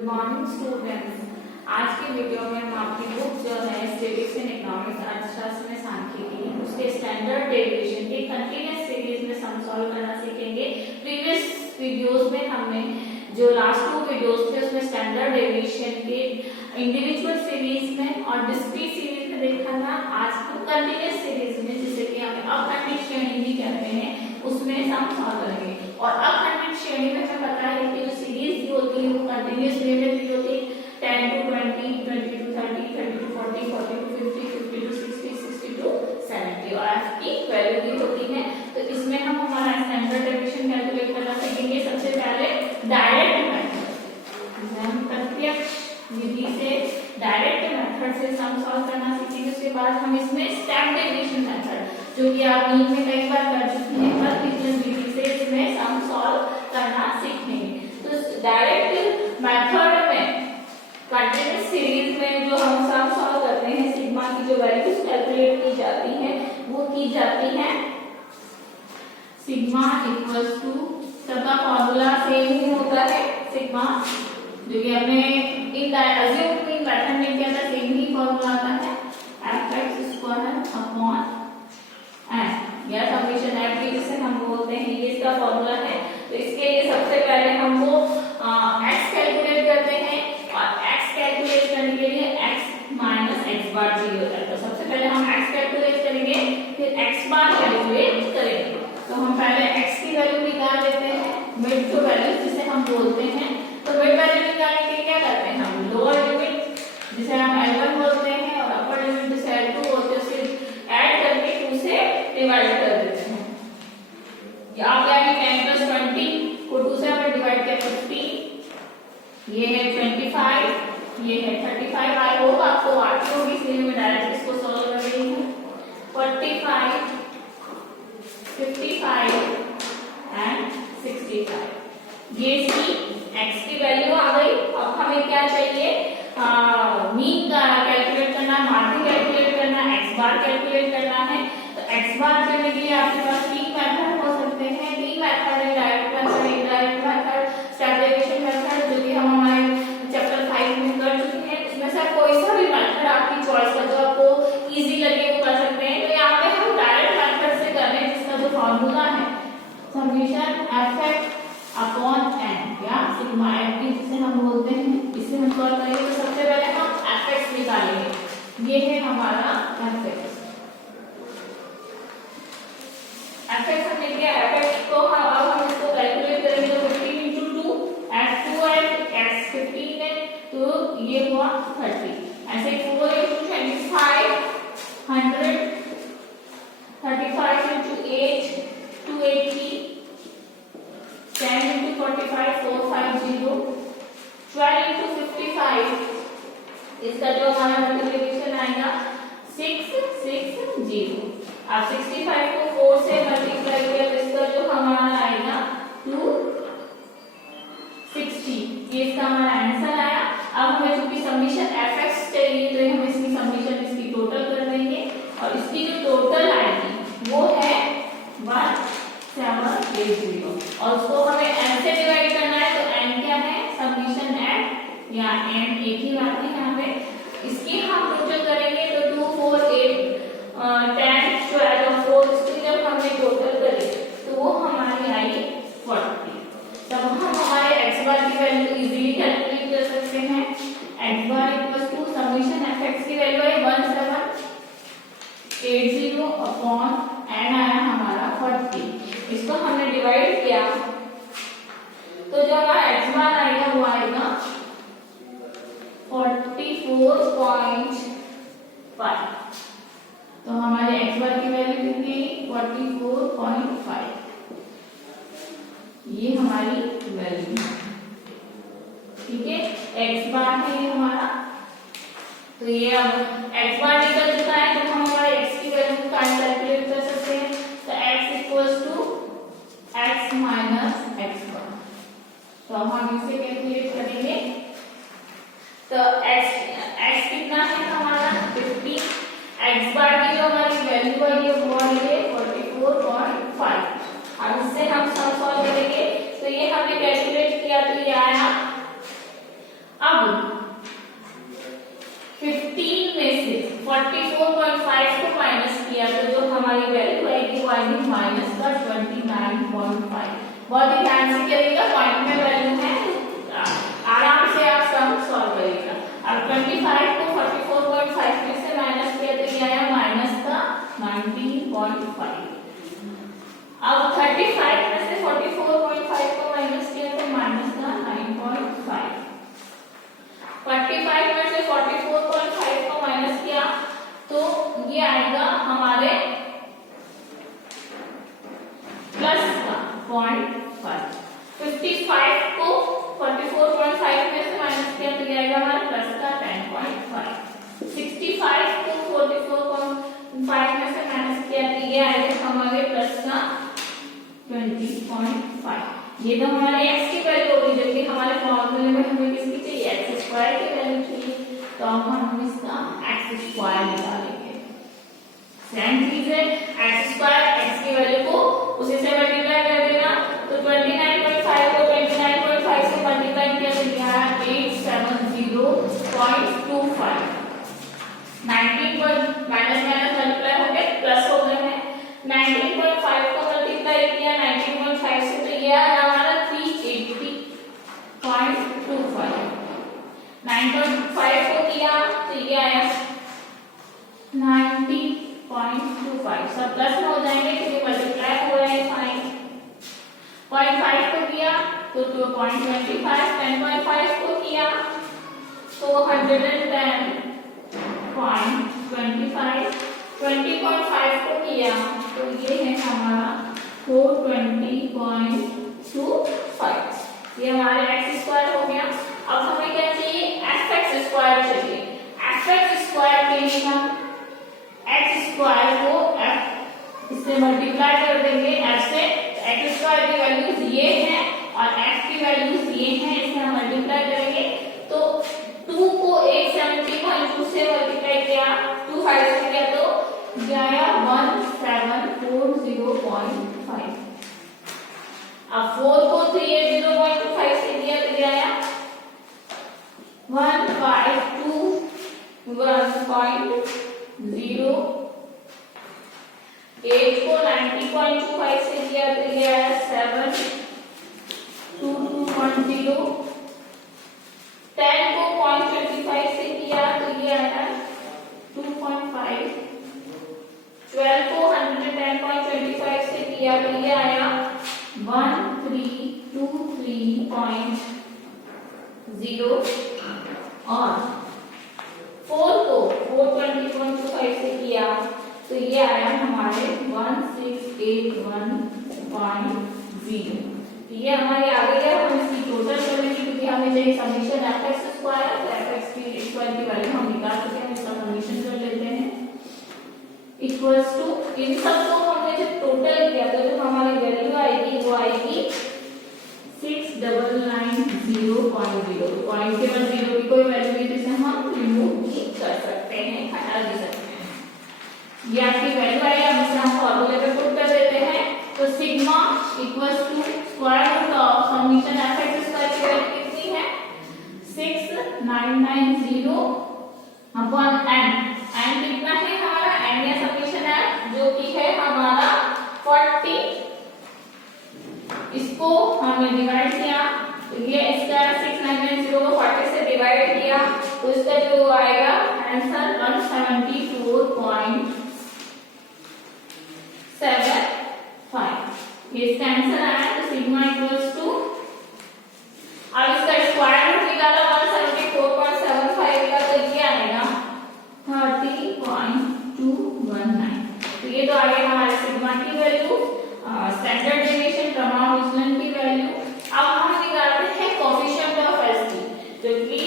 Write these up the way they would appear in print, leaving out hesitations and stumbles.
Good morning students. आज की video में हम आपकी बुक जो है स्टैटिस्टिक्स एंड इकोनॉमिक्स अर्थशास्त्र में सांख्यिकी उसके स्टैंडर्ड डेरिवेशन के कंटीन्यूअस सीरीज में सम सॉल्व करना सीखेंगे। प्रीवियस वीडियोस में हमने जो लास्ट 2 वीडियोस थे उसमें स्टैंडर्ड डेरिवेशन के इंडिविजुअल सीरीज में और डिस्क्रीट सीरीज में देखा था। आज की कंटीन्यूअस सीरीज में जिसे कि हम अखंडित श्रेणी भी कहते हैं उसमें सम सॉल्व करेंगे। और अखंडित श्रेणी में हमें पता है कि जो सीरीज जो होती है वो कंटीन्यूअस वे में भी होती है 10 to 20, 20 to 30, 30 to 40, 40 to 50, 50 to 60, 60 to 70 और f की वैल्यू भी होती है। तो इसमें हम हमारा स्टैंडर्ड डेविएशन कैलकुलेट करना सीखेंगे। सबसे पहले डायरेक्ट मेथड, हम प्रत्यक्ष विधि से डायरेक्ट मेथड से सम सॉल्व करना सीखेंगे। उसके बाद हम इसमें स्टेप डेविएशन मेथड जो कि आप नीट में कई बार कर चुके हैं पर बिजनेस विधि से इसमें सम सॉल्व करना सीखेंगे। तो डायरेक्ट मेथड में कंटीन्यूअस सीरीज में जो हम सम सॉल्व करते हैं सिग्मा की जो वैल्यूज कैलकुलेट की जाती है वो की जाती है सिग्मा इक्वल्स टू, सबका फॉर्मूला सेम ही होता है सिग्मा जो कि हमने इन अज्यूम पैटर्न में किया था सेम ही फॉर्मूला आता है fx स्क्वायर अपॉन n या समेशन f की जिसे हम बोलते हैं ये इसका फॉर्मूला है। तो इसके लिए सबसे पहले हम वो x कैलकुलेट करते हैं और x कैलकुलेट करने के लिए x माइनस x बार चाहिए होता है। तो सबसे पहले हम x कैलकुलेट करेंगे फिर x बार कैलकुलेट करेंगे। तो हम पहले x की वैल्यू निकाल लेते हैं मिड टू वैल्यू जिसे हम बोलते हैं। तो मिड वैल्यू निकालने के लिए क्या करते हैं हम लोअर लिमिट जिसे हम L1 बोलते हैं और अपर लिमिट जिसे L2 बोलते हैं उसे ऐड करके 2 से डिवाइड कर देते हैं। आप क्या है 10 plus 20 को 2 से हमने डिवाइड किया 50, ये है 25, ये है 35। आई होप आपको आती होगी इसलिए मैं डायरेक्ट इसको सॉल्व कर रही हूँ। 45, 55 एंड 65 ये इसकी x की वैल्यू आ गई। अब हमें क्या चाहिए मीन का कैलकुलेट करना, मार्जिन कैलकुलेट करना, x बार कैलकुलेट करना है। तो x बार करने के लिए आपके पास 3 मेथड हो सकते हैं। 3 मेथड है direct method, indirect method, step deviation method जो कि हम हमारे चैप्टर 5 में कर चुके हैं। इसमें से कोई सा भी मेथड आपकी चॉइस है जो आपको इजी लगे वो कर सकते हैं। तो यहाँ पे हम डायरेक्ट मेथड से कर रहे हैं जिसका जो फॉर्मूला है समेशन fx अपॉन n या सिग्मा f जिसे हम बोलते हैं इसे हम सॉल्व करेंगे। तो सबसे पहले हम fx निकालेंगे। ये है हमारा fx। fx हमने किया fx को हम इसको कैलकुलेट करेंगे तो 15 into 2 f2 है x 15 है तो ये हुआ 30। ऐसे 4 into 25 100, 35 into 8 280, 10 into 45 450, 12 into 55 इसका जो हमारा मल्टीप्लिकेशन आएगा 660। अब 65 को 4 से मल्टीप्लाई किया तो इसका जो हमारा आएगा 260। ये इसका हमारा आंसर आया। अब हमें चूंकि समेशन fx चाहिए तो हम इसकी समेशन इसकी टोटल कर देंगे और इसकी जो टोटल आएगी वो है 1780 और उसको हमें n से डिवाइड करना है। तो n क्या है समेशन n या n एक ही बात है यहाँ पे। इसकी हम टोटल करेंगे तो 2 4 8 10 12 और 4 इसकी जब हमने टोटल करी तो वो हमारी आई 40। तब हम हमारे x बार की वैल्यू इजीली कैलकुलेट कर सकते हैं। x bar equals to summation fx की वैल्यू है 1780 अपॉन n आया हमारा 40। इसको हमने डिवाइड किया तो जो हमारा x बार आएगा वो आएगा 44.5। तो हमारे x बार की वैल्यू कितनी 44.5 ये हमारी वैल्यू ठीक है। x बार है ये हमारा। तो ये अब x बार निकल चुका है तो हम हमारे x की वैल्यू कैलकुलेट कर सकते हैं। तो x equals to x minus x bar. तो हम इसे कैलकुलेट करेंगे तो x कितना है हमारा 50। x बार की जो हमारी वैल्यू है ये वो है 44.5। अब इससे हम सम सॉल्व करेंगे तो ये हमने कैलकुलेट किया तो ये आया 44.5 को माइनस किया तो जो हमारी वैल्यू आएगी वो आएगी माइनस का 29.5। बहुत ही ध्यान से करिएगा, पॉइंट में वैल्यू है, आराम से आप सम सॉल्व करिएगा। अब 25 को 44.5 में से माइनस किया तो ये आया माइनस का 19.5। अब 35 में से 44.5 को माइनस किया तो माइनस का 9.5। 45 में से 44.5 को माइनस किया तो ये आएगा हमारे प्लस का 0.5। 55 को 44.5 में से माइनस किया तो ये आएगा हमारा प्लस का 10.5। 65 को 44.5 में से माइनस किया तो ये आएगा हमारे प्लस का 20.5। ये तो हमारे x की वैल्यू होगी, जबकि हमारे फॉर्मूले में हमें किसकी चाहिए, x स्क्वायर की वैल्यू चाहिए, तो हम इसका x स्क्वायर निकालेंगे। सेम चीज है, x स्क्वायर x की वैल्यू को उसी से मल्टीप्लाई कर देना, तो 29.5 को 29.5 से मल्टीप्लाई किया तो यह 870.25। 19 पर माइनस माइनस मल्टीप्लाई हो गए, प्लस हो गए हैं। 19.5 को मल्टीप्लाई किया 19.5 से तो यह आया हमारा 380.25। 9.5 को किया तो ये आया 90.25। सब प्लस में हो जाएंगे क्योंकि मल्टीप्लाई हो रहे हैं साइन। 0.5 को किया तो 2.25। 10.5 को किया तो 110.25। 20.5 को किया तो ये है हमारा 420.25। ये हमारे x स्क्वायर हो गया। अब हमें क्या चाहिए, fx स्क्वायर चाहिए। fx स्क्वायर के लिए हम x स्क्वायर को f इससे मल्टीप्लाई कर देंगे f से। x स्क्वायर की वैल्यूज ये है और f की वैल्यूज ये है, इसे हम मल्टीप्लाई करेंगे तो 2 को 870.2 से मल्टीप्लाई किया, 2 5 से किया तो ये आया 1740.5। अब 4 को 380.25 से किया तो ये आया 152.0। 8 को 90.25 से किया तो ये आया 722.0। 10 को 0.25 से किया तो ये आया 2.5। 12 को 110.25 से किया तो ये आया 1323.0। और 4 को 420.25 से किया तो ये आया हमारे 1681.0। तो ये हमारी आ गई है। हम इसकी टोटल कर लेंगे क्योंकि हमें चाहिए समीशन fx स्क्वायर, तो fx की स्क्वायर की वैल्यू हम निकाल सकते हैं। इसका समीशन कर लेते हैं इक्वल्स टू, इन सबको हमने जब टोटल किया तो जो हमारी वैल्यू आएगी वो आएगी 6990.0। पॉइंट के बाद 0 की कोई वैल्यू नहीं जिसे हम रिमूव भी कर सकते हैं, हटा भी सकते हैं। ये आपकी वैल्यू आई, अब इसे हम फॉर्मूले पे पुट कर देते हैं तो sigma equals to square root of summation fx square की वैल्यू कितनी है 6990 अपॉन n। n कितना है हमारा, n या समीशन है जो कि है हमारा 40। इसको हमने डिवाइड किया तो ये इसका 6990 को 40 से डिवाइड किया तो इसका जो आएगा आंसर 174.75। ये इसका आंसर आया। तो सिग्मा इक्वल्स टू, अब इसका स्क्वायर रूट निकाला 174.75 का तो ये आएगा 30.219। तो ये तो आ गया हमारे सिग्मा की वैल्यू, स्टैंडर्ड डेविएशन प्रमाण विचलन की वैल्यू। अब हम निकालते हैं कोएफिशिएंट ऑफ ST जो कि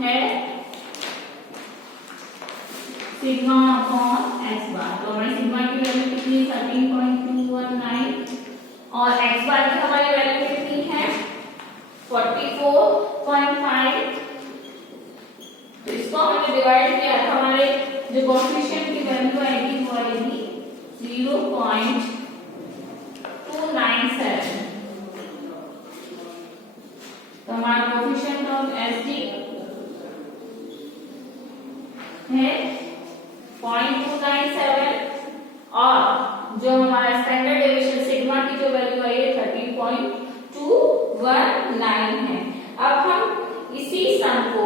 है सिग्मा अपॉन x बार। तो हमारी सिग्मा की वैल्यू कितनी 13.219 और x बार की हमारी वैल्यू कितनी है 44.5। तो इसको हमने डिवाइड किया तो हमारे जो कोएफिशिएंट की वैल्यू आएगी वो आएगी 0.297। तो हमारा कोएफिशिएंट ऑफ ST है 0.297 और जो हमारा स्टैंडर्ड डेविएशन सिग्मा की जो वैल्यू आई है 13.219 है। अब हम इसी सम को